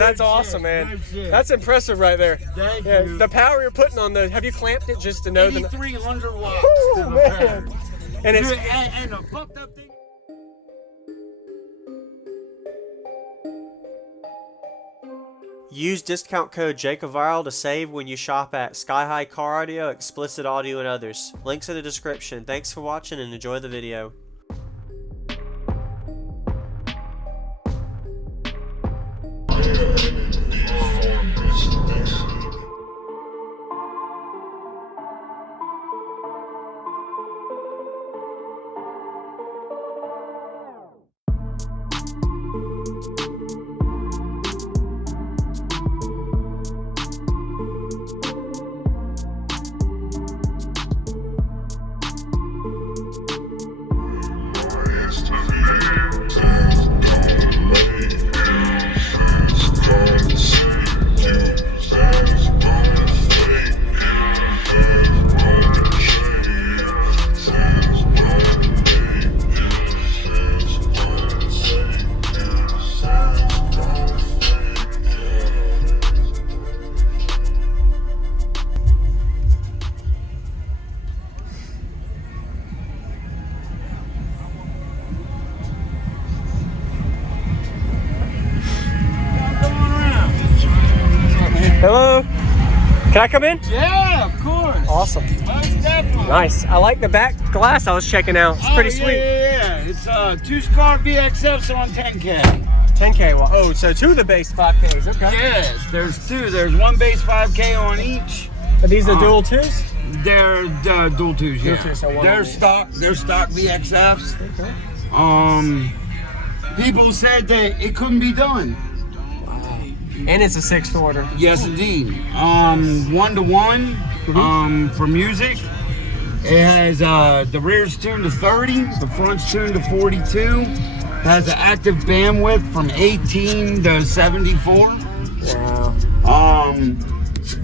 That's awesome, man. That's impressive right there. Thank you. The power you're putting on the, have you clamped it just to know the 8,300 watts Woo, to the man. pair. And it's And the fucked up thing. Use discount code JacobViral to save when you shop at SkyHigh Car Audio, Xplicit Audio, and others. Links in the description. Thanks for watching and enjoy the video. hello. Can I come in? Yeah, of course. Awesome. Most definitely. Nice. I like the back glass I was checking out. It's pretty sweet. Yeah. It's 2 Scar VXFs on 10K. 10K. Well, oh, so 2 of the base 5Ks. Okay. Yes, there's 2. There's 1 base 5K on each. Are these the dual 2s? They're dual 2s, yeah. Dual 2s, so one They're on stock. They're stock VXFs. Okay. People said that it couldn't be done. And it's a 6th order. Yes, indeed. 1-to-1 for music. It has the rear's tuned to 30, the front's tuned to 42. It has an active bandwidth from 18 to 74. Wow.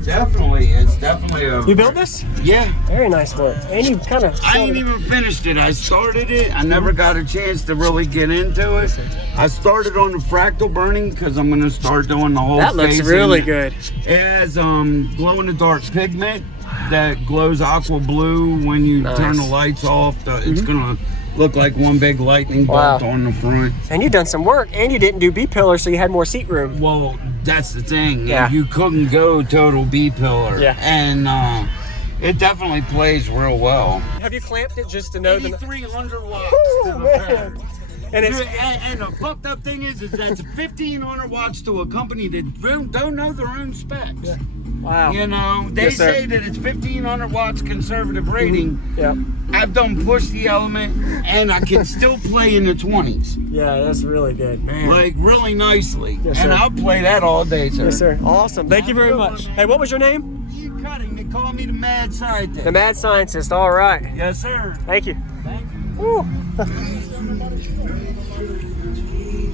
Definitely, it's definitely a. You built this? Yeah. Very nice work. And you kind of. I ain't even finished it. I started it. I never got a chance to really get into it. I started on the fractal burning because I'm gonna start doing the whole. That looks really good. It has glow in the dark pigment that glows aqua blue when you turn the lights off. It's gonna look like one big lightning bolt on the front. And you've done some work, and you didn't do B-pillar, so you had more seat room. Well, that's the thing. Yeah. You couldn't go total B-pillar. Yeah. And it definitely plays real well. Have you clamped it just to know the 8,300 watts Woo, to the man. pair. And it's And the fucked up thing is that's 1,500 watts to a company that don't know their own specs. Yeah. Wow. You know, they Yes, sir. say that it's 1,500 watts conservative rating. Yeah. I've done push the element, and I can still play in the 20s. Yeah, that's really good, man. Like, really nicely. Yes, and sir. I'll play that all day, sir. Yes, sir. Awesome. Thank you very much. Hey, what was your name? You cutting. They call me the Mad Scientist. The Mad Scientist. All right. Yes, sir. Thank you. Thank you. Woo.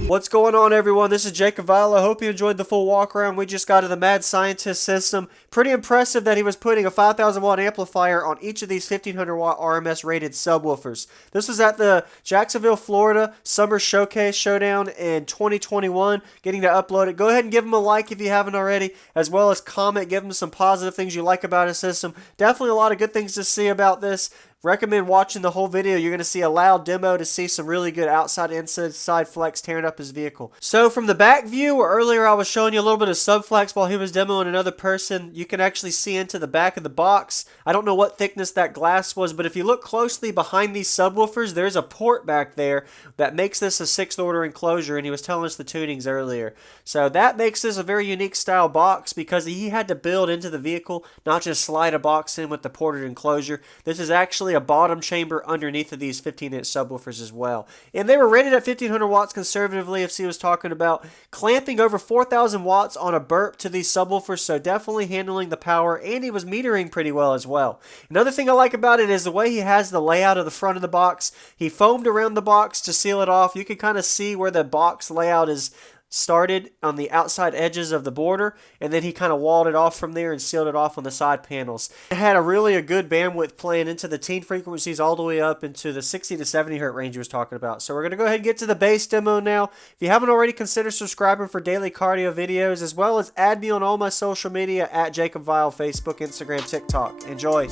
What's going on, everyone? This is JacobViral. I hope you enjoyed the full walk around. We just got to the Mad Scientist system. Pretty impressive that he was putting a 5,000 watt amplifier on each of these 1,500 watt RMS rated subwoofers. This was at the Jacksonville, Florida Summer Showcase Showdown in 2021. Getting to upload it. Go ahead and give him a like if you haven't already, as well as comment. Give him some positive things you like about his system. Definitely a lot of good things to see about this. Recommend watching the whole video. You're going to see a loud demo to see some really good outside inside flex tearing up his vehicle. So from the back view, where earlier I was showing you a little bit of subflex while he was demoing another person, you can actually see into the back of the box. I don't know what thickness that glass was, but if you look closely behind these subwoofers, there's a port back there that makes this a 6th order enclosure, and he was telling us the tunings earlier. So that makes this a very unique style box because he had to build into the vehicle, not just slide a box in with the ported enclosure. This is actually a bottom chamber underneath of these 15-inch subwoofers as well. And they were rated at 1,500 watts conservatively, if he was talking about clamping over 4,000 watts on a burp to these subwoofers, so definitely handling the power, and he was metering pretty well as well. Another thing I like about it is the way he has the layout of the front of the box. He foamed around the box to seal it off. You can kind of see where the box layout is started on the outside edges of the border, and then he kind of walled it off from there and sealed it off on the side panels. It had a good bandwidth playing into the teen frequencies all the way up into the 60 to 70 hertz range he was talking about. So we're going to go ahead and get to the bass demo now. If you haven't already, consider subscribing for daily cardio videos, as well as add me on all my social media at JacobViral, Facebook, Instagram, TikTok. Enjoy.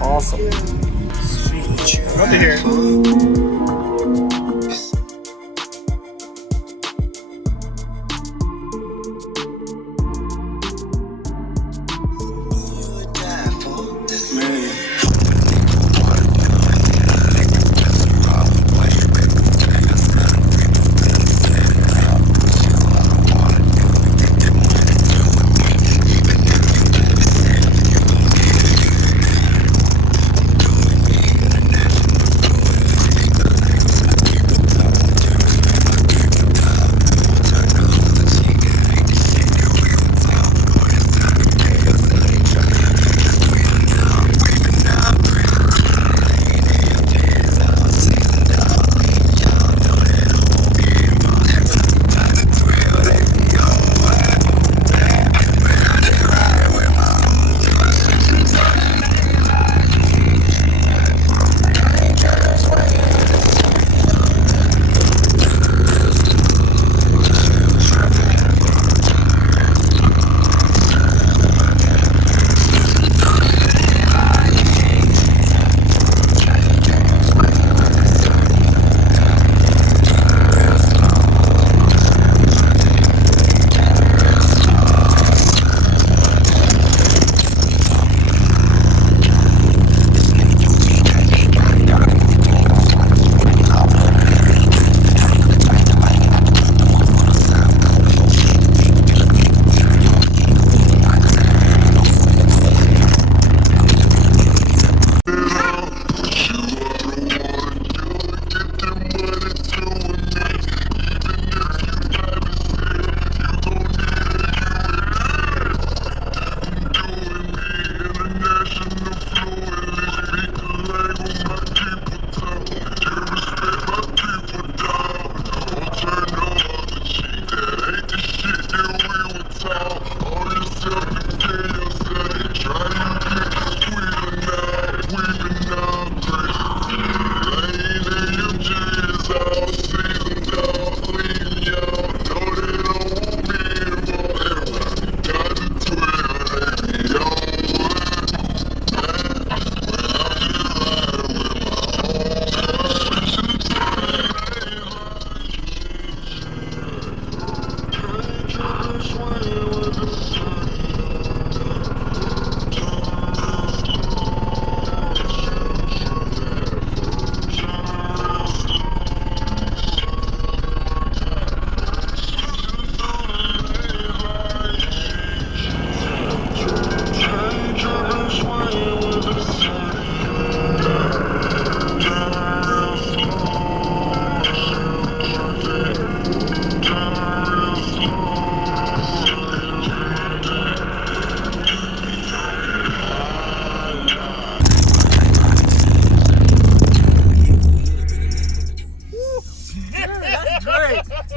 Awesome. Love to hear it.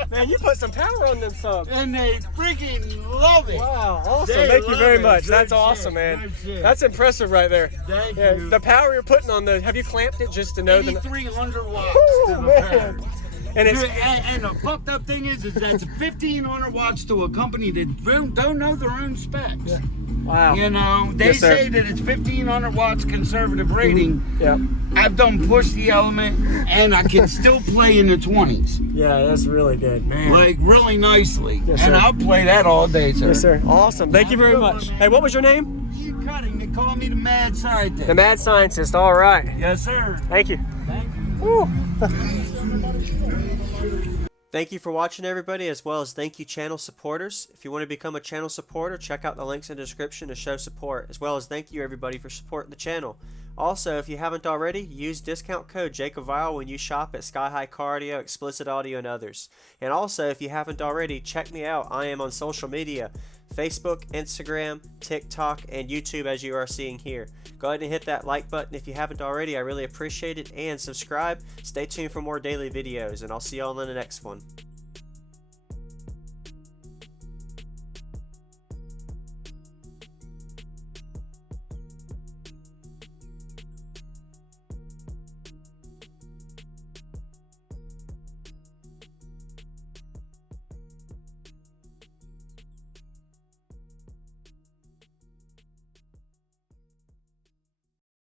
Man, you put some power on them subs. And they freaking love it. Wow, awesome. They Thank you very love it. much. Good That's shit. awesome, man. Good shit. That's impressive right there. Thank Yeah, you. the power you're putting on the, have you clamped it just to know the... 8,300 watts Woo, to the man. pack. And it's... And the fucked up thing is that's 1,500 watts to a company that don't know their own specs. Yeah. Wow. You know, they Yes, sir. say that it's 1,500 watts conservative rating. Yeah. I've done push the element, and I can still play in the 20s. Yeah, that's really good, man. Like, really nicely. Yes, and sir. I'll play that all day, sir. Yes, sir. Awesome. Thank you Have a very good one, much. man. Hey, what was your name? You cutting. They call me the Mad Scientist. The Mad Scientist. All right. Yes, sir. Thank you. Thank you. Woo. Thank you for watching, everybody, as well as thank you channel supporters. If you want to become a channel supporter, check out the links in the description to show support, as well as thank you everybody for supporting the channel. Also, if you haven't already, use discount code JacobViral when you shop at SkyHigh Cardio, Xplicit Audio, and others. And also, if you haven't already, check me out. I am on social media, Facebook, Instagram, TikTok, and YouTube, as you are seeing here. Go ahead and hit that like button if you haven't already. I really appreciate it. And subscribe. Stay tuned for more daily videos, and I'll see y'all in the next one.